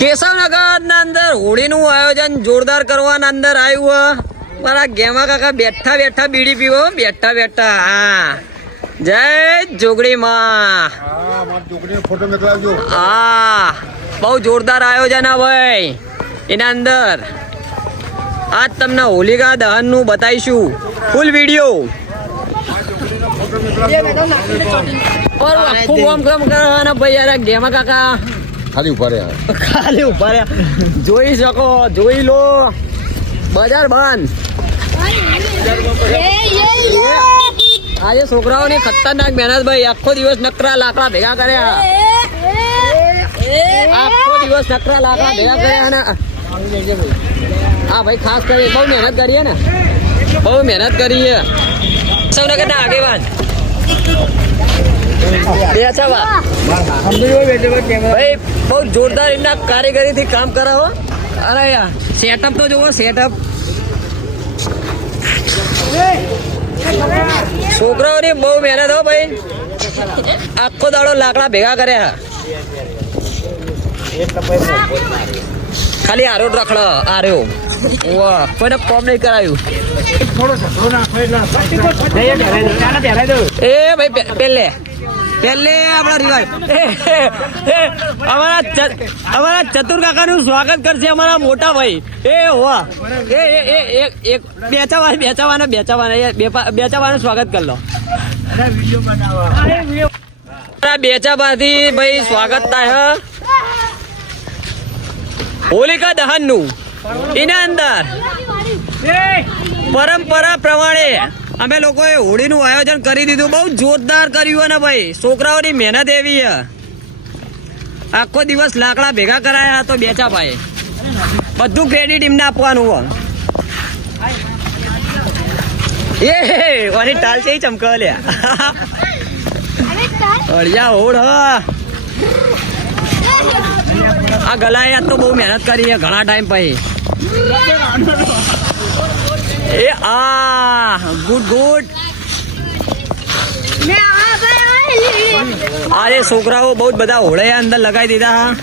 કેશવનગર ના અંદર હોળીનું આયોજન જોરદાર કરવાના અંદર આવ્યું હે. મારા ગેમા કાકા બેઠા બેઠા બીડી પીવો બેઠા બેઠા હા. જય જોગડી માં. હા મારી છોકરીનો ફોટો મોકલાવજો. હા બહુ જોરદાર આયોજન હે ભાઈ. એના અંદર. આજ તમને હોલિકા દહનનું બતાવીશું. Full video. આખું કામ કામ કરવાના ભાઈ યાર ગેમા કાકા. ખાલી ઊભા રહ્યા. ખાલી ઊભા રહ્યા. જોઈ શકો, જોઈ લો. બજાર બંધ. આજે છોકરાઓની ખતરનાક મહેનત ભાઈ આખો દિવસ નકરા લાકડા ભેગા કર્યા. આખો દિવસ નકરા લાકડા ભેગા કર્યા ને હા ભાઈ ખાસ કરી, બહુ મહેનત કરીએ ને. બહુ મહેનત કરીએ. સૌનગરના આગેવાન. ભાઈ બહુ જોરદાર એમના કારીગરીથી કામ કરાવો. અરે યાર સેટઅપ તો જોવો સેટઅપ છોકરાઓની બહુ મહેનત હો ભાઈ. આખો દાડો લાકડા ભેગા કર્યા ખાલી આરો રખડો આર્યો વાહ કોઈને કોમ નહીં કરાયું. એ ભાઈ પેલે પેલે આપણા રિવાજ. અમારા અમારા ચતુર કાકાનું સ્વાગત કરશે અમારા મોટા ભાઈ. એ વાહ એ એ એ એક એક બેચાવા બેચાવાના બેચાવાના બેચાવાનું સ્વાગત કરી લો. બેચાવાથી ભાઈ સ્વાગત થાય હ. હોલિકા દહનનું એના અંદર. પરંપરા પ્રમાણે અમે લોકોએ હોળીનું આયોજન કરી દીધું. બહુ જોરદાર કર્યું ને ભાઈ, છોકરાઓની મહેનત એવી છે. આખો દિવસ લાકડા ભેગા કરાયા તો બેચા ભાઈ. બધું ક્રેડિટ એમને આપવાનું હોય. એ, ઓની ટાલ છે ચમક લ્યા અડિયા હોડ આ ગલાએ તો બહુ મહેનત કરી ઘણા ટાઈમ પછી. એ આ ગુડ ગુડ. અરે છોકરાઓ બહુ બધા હોળે અંદર લગાવી દીધા હા.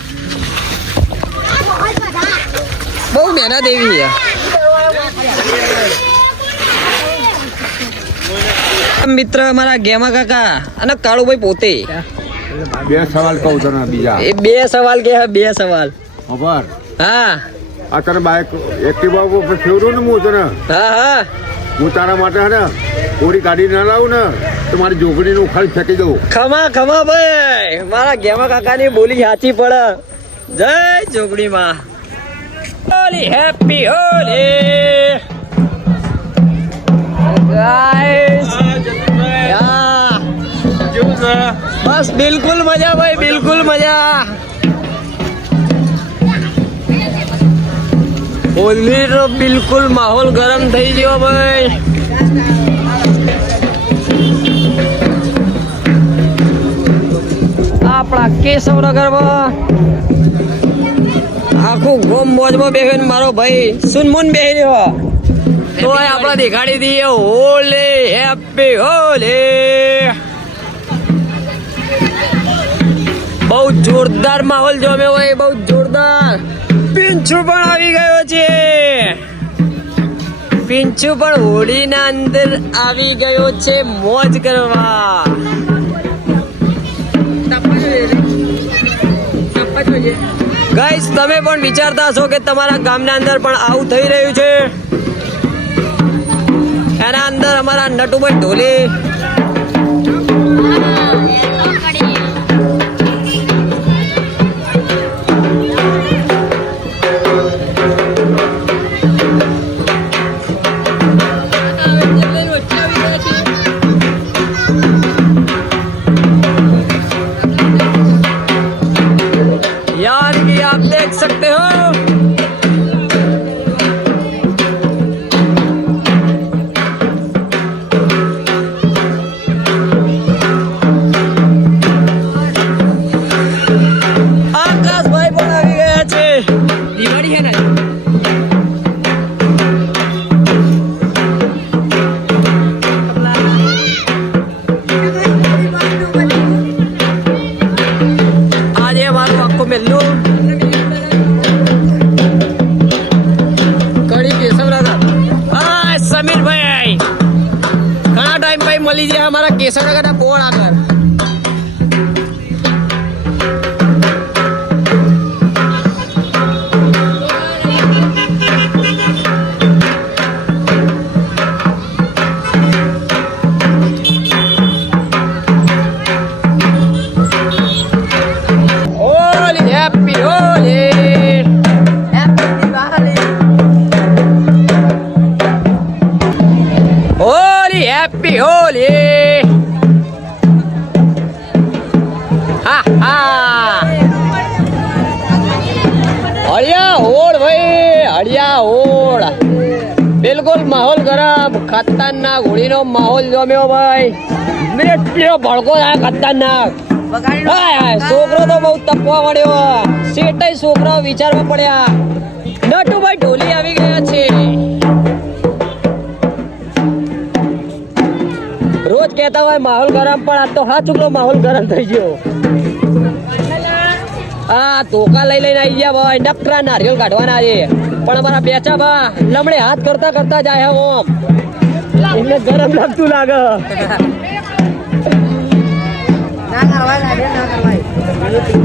બહુ મહેનત એવી છે. મિત્ર મારા ગેમા કાકા અને કાળુભાઈ પોતે. બે સવાલ કહું તને બીજા. એ બે સવાલ કે બે સવાલ. ખબર? હા. આ તને બાઇક એક્ટિવા ઉપર ફેરું ને હું તને. હા હા. હું તારા માટે હે ને પૂરી ગાડી ના લાવું ને તો મારી જોગણી નું ખાલી ફેંકી દઉં. ખમા ખમા ભાઈ. મારા ગેમા કાકાની બોલી સાચી પડે. જય જોગડી માં હોલી હેપી હોલી. ગાઈસ બસ બિલકુલ મજા ભાઈ બિલકુલ મજા. હોલી તો બિલકુલ માહોલ ગરમ થઈ ગયો ભાઈ. આપણા કેશવનગરમાં આખું ગોમ મોજમાં બેહીને મારો ભાઈ સુનમુન બેહી રહ્યો. તો આપણે દેખાડી દઈએ. હોલી, હેપી હોલી. બહુ જોરદાર માહોલ જોમે હોય, બહુ જોરદાર. પિંચુ પણ આવી ગયો છે. પિંચુ પણ હોળીના અંદર આવી ગયો છે મોજ કરવા. ગાઈસ તમે પણ વિચારતા હશો કે તમારા ગામના અંદર પણ આવું થઈ રહ્યું છે? એના અંદર અમારા નટુભાઈ ઢોલી જમ્યો ભાઈ. એટલો ભડકો થાય ખતરનાક. છોકરો તો બહુ તપવા મળ્યો શેઠ છોકરા વિચારવા પડ્યા. નટુભાઈ ઢોલી આવી ગયા છે. રોજ કહેતા હોય માહોલ ગરમ પણ આ તો હા ચૂકલો માહોલ ગરમ થઈ ગયો. આ ધોકા લઈ લઈને આવી ગયા ભાઈ. નકરા નારિયેલ કાઢવાના છે. પણ અમારા બેચા બા લમણે હાથ કરતા કરતા જાય ઓમ એમને ગરમ લાગતું લાગે.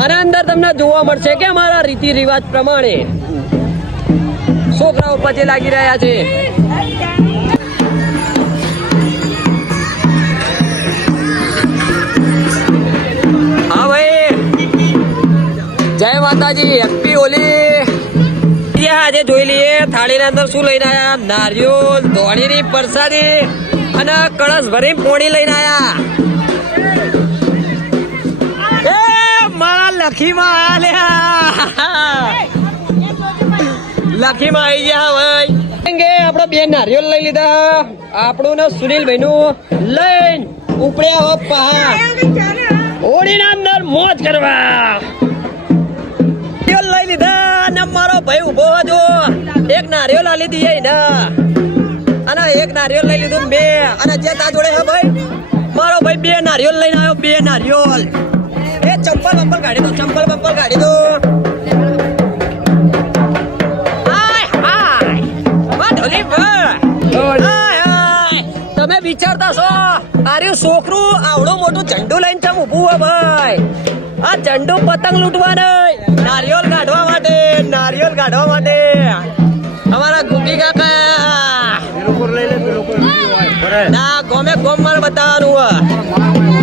અને અંદર તમને જોવા મળશે કે અમારા રીતિ રિવાજ પ્રમાણે છોકરાઓ પછી લાગી રહ્યા છે. હા ભાઈ. જય માતાજી હેપી હોલી આજે જોઈ લઈએ થાળીના અંદર શું લઈને આયા? નારિયોલ, ધોળીની પરસાદી અને કળશ ભરી પોણી લઈને આયા. એ, મારા લખીમાં લખીમાં આવી ગયા ભાઈ. આપણો બે નારિયોલ લઈ લીધા. આપણું ને સુનિલભાઈ નું લઈને ઉપડ્યા હો પહા હોળીના અંદર મોજ કરવા. ભાઈ ઊભો હતો એક નારિયેળ લીધી એ ના અને એક નારિયેળ લઈ લીધું બે. અને જે તા જોડે હે ભાઈ મારો ભાઈ બે નારિયેળ લઈને આવ્યો બે નારિયેળ એ ચંપલ બંપલ કાઢી દો ચંપલ બંપલ કાઢી દો. તમે વિચારતા છો આર્યું છોકરું આવડો મોટું ઝંડુ લઈને ચમ ઊભું હોય ભાઈ. આ ઝંડુ પતંગ લૂંટવા નહીં નારિયેલ કાઢવા માટે નારિયેલ કાઢવા માટે. અમારા ગુગી કાકા. ના ગોમે ગોમ મારે બતાવવાનું હોય.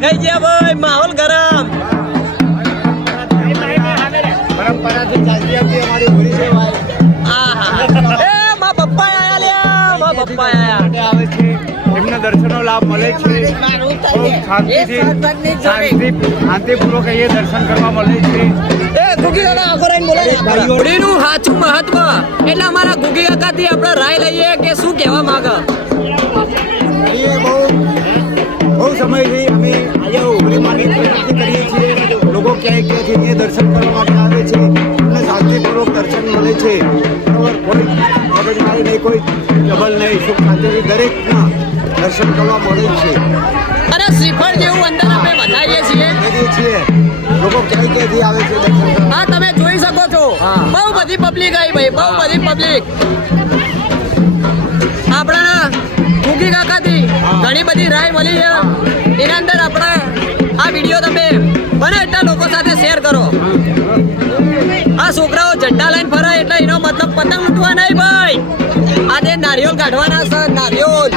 દેખાઈ ગયા ભાઈ માહોલ ગરમ. પરંપરાથી ચાલતી આવતી અમારી હોળી છે ભાઈ એ મા પપ્પા આયા લ્યા મા પપ્પા આયા. આવે છે એમને દર્શનનો લાભ મળે છે. શાંતિથી શાંતિ શાંતિપૂર્વક અહીંયા દર્શન કરવા મળે છે. એ ગુગી બોલો હોળીનું સાચું મહત્વ. એટલે અમારા ગુગી કાકાથી આપણે રાય લઈએ કે લોકો આવે છે હા તમે જોઈ શકો છો. બહુ બધી પબ્લિક આવી ભાઈ બહુ બધી પબ્લિક આપણા ગુગી કાકાથી ઘણી બધી રાય મળી છે. એના અંદર આપણા આ વીડિયો તમે બને એટલા લોકો સાથે શેર કરો. આ છોકરાઓ ઝંડા લઈને ફરે એટલે એનો મતલબ પતંગ ઉઠવા નહીં ભાઈ. આજે નારિયેળ કાઢવાના છે નારિયેળ.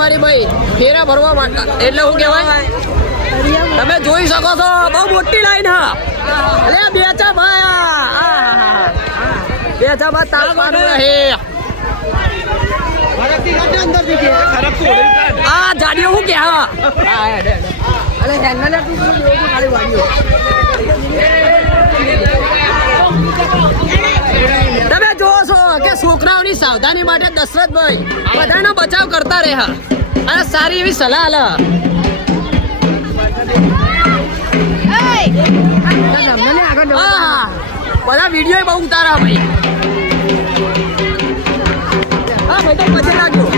અમારી ભાઈ ફેરા ભરવા માટે એટલે શું કહેવાય? તમે જોઈ શકો છો બહુ મોટી લાઈન હા. અરે બેચા ભાઈ બેચા ભાઈ તાપ હે. આ જાડીઓ શું કે હા? માટે દશરથભાઈ બધાનો બચાવ કરતા રહ્યા. અને સારી એવી સલાહ આલા બધા વીડિયો બહુ ઉતારા ભાઈ. હા ભાઈ તો પછી લાગ્યો.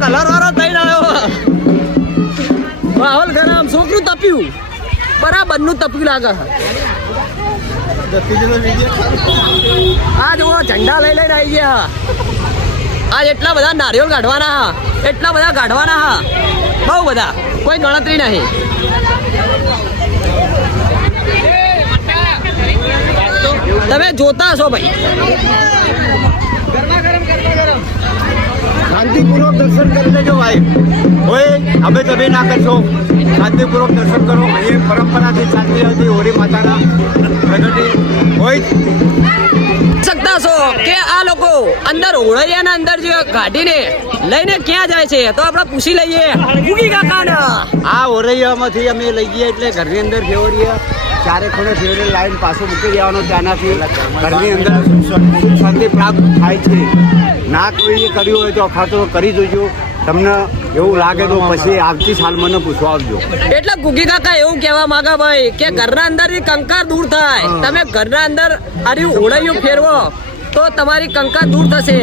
કલર વાળો તપ્યું. લાગે આ જુઓ ઝંડા લઈ લઈને આવી ગયા આજ એટલા બધા નારિયેળ કાઢવાના હા એટલા બધા કાઢવાના હા બહુ બધા. કોઈ ગણતરી નહીં. તમે જોતા હશો ભાઈ. શાંતિપૂર્વક દર્શન કરી લેજો ભાઈ. હોય અમે તમે ના કરશો. શાંતિપૂર્વક દર્શન કરો. એ પરંપરાથી શાંતિ હતી હોળી માતાના પ્રગટી હોય શકતા છો કે આ લોકો અંદર ઓળૈયાના અંદર જે કાઢીને લઈને ક્યાં જાય છે તો આપણે પૂછી લઈએ. ભૂગી કાકાના. આ હોળૈયામાંથી અમે લઈ ગયા એટલે ઘરની અંદર ફેવરીએ ચારે ખૂણે ફેવરી લાઈન પાછું મૂકી દેવાનો ત્યાંનાથી. ઘરની અંદર શાંતિ પ્રાપ્ત થાય છે. ના કોઈએ કર્યું હોય તો અખાતો કરી જોજો. તમને એવું લાગે તો પછી આવતી સાલ મને પૂછવા આવજો. એટલે ગુગી કાકા એવું કહેવા માંગે ભાઈ કે ઘરના અંદરથી કંકાર દૂર થાય. તમે ઘરના અંદર આરી ઓળાયું ફેરવો તો તમારી કંકાર દૂર થશે.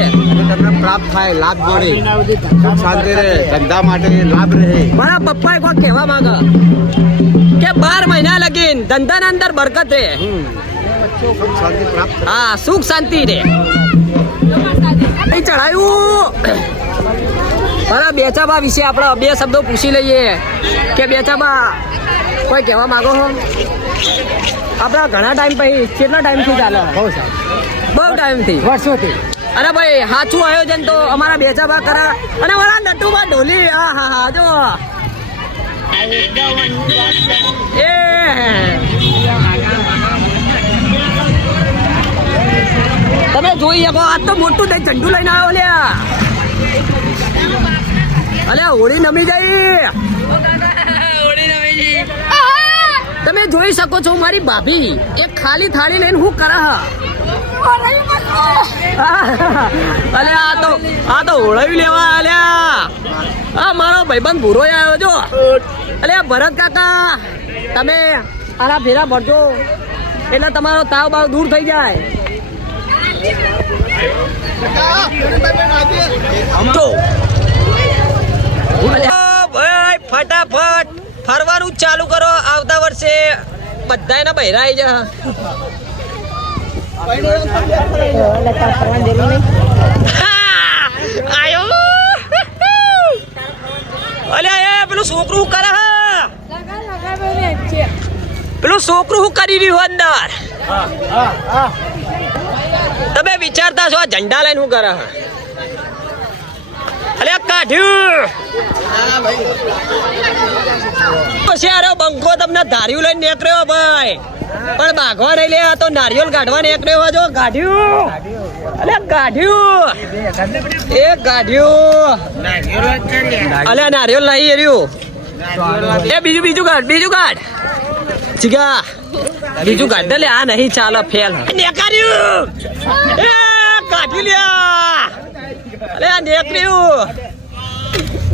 તમને પ્રાપ્ત થાય લાભ મળે શાંતિ રહે ધંધા માટે લાભ રહે. મારા પપ્પાએ કોણ કહેવા માંગે? કે બાર મહિના લગીન ધંધાના અંદર બરકત રહે. હા સુખ શાંતિ રે અહીં ચડાયું મારા બેચાબા વિશે આપણે બે શબ્દો પૂછી લઈએ. કે બેચાબા કોઈ કહેવા માંગો છો આપણા ઘણા ટાઈમ પછી કેટલા ટાઈમથી ચાલે? બહુ ટાઈમથી. વર્ષોથી. અરે ભાઈ સાચું આયોજન તો અમારા બેચાબા કરા. અને મારા નટુબા ઢોલી હા હા હા જો. એ તમે જોઈ શકો આ તો મોટું થઈ ઝંડુ લઈને આવ્યો લ્યા અલ્યા હોળી નમી ગઈ. તમે જોઈ શકો છો મારી ભાભી એક ખાલી થાળી લઈને હું કરે અલે આ તો આ તો હોળાવી લેવા અલ્યા આ મારો ભાઈબંધ ભૂરો આવ્યો જો. અલે ભરત કાકા તમે આના ફેરા ભરજો. એટલે તમારો તાવ બાવ દૂર થઈ જાય. ભાઈ, ફટાફટ ફરવાનું ચાલુ કરો. આવતા વર્ષે બધાયના બહેરા આવી જા. પેલું છોકરું શું કરે પેલું છોકરું કરી રહ્યું અંદર? તમે છો? ઝંડા લઈને હું કરે અરે કાઢ્યું! અરે બંકો તમને ધાર્યું લઈને નીકળ્યો ભાઈ. પણ બાઘવા નહીં લે તો નારિયેલ કાઢવા નીકળ્યો જો, કાઢ્યું. અલે, કાઢ્યું. એ, કાઢ્યું. અલે નારિયેળ નહીં એર્યું. એ, બીજું બીજું કાઢ બીજું કાઢ. જીગા, બીજું કાઢ. લે, આ નહીં ચાલે, ફેલ. નીકળ્યું કાઢી લ્યા. આ નેકર્યું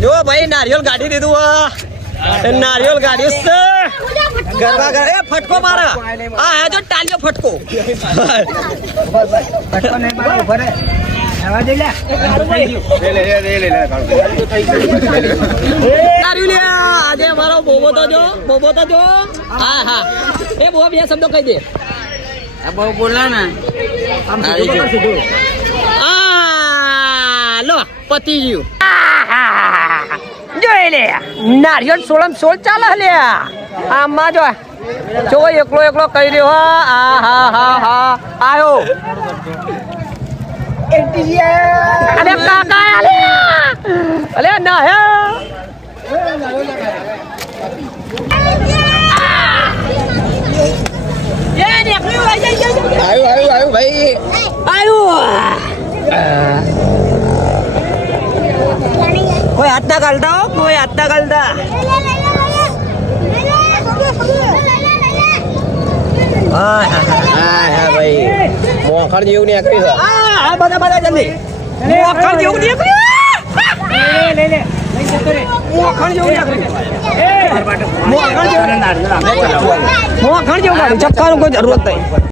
જો ભાઈ નારિયેલ કાઢી દીધું આ નારિયેલ કાઢ્યું છે ગરબા કરે. એ ફટકો મારે. આ હા જો ટાલ્યો ફટકો. તાર્યું લ્યા આજે અમારો બોબો તો જો બોબો તો જો. હા હા. એ બોબો બે શબ્દો કહી દે. આ પતી ગયું જોઈ લે નારિયેળ સોળમ સોળ ચાલે લે આમાં જો જો એકલો એકલો કહી રહ્યો હા હા હા હા આયો. અરે કાકા અલે અલે ના હે. આવ્યું આવ્યું આવ્યું ભાઈ આવ્યું કોઈ હાથ ના ગાલતા હો કોઈ હાથ ના ગાલતા હા હા હા ભાઈ મોખણ જેવું નીકળ્યું છે હા હા બધા બધા જલ્દી મોખણ જેવું નીકળ્યું મોખણ જેવું મોખણ જેવું મોખણ જેવું ચક્કાનું કોઈ જરૂરત નહીં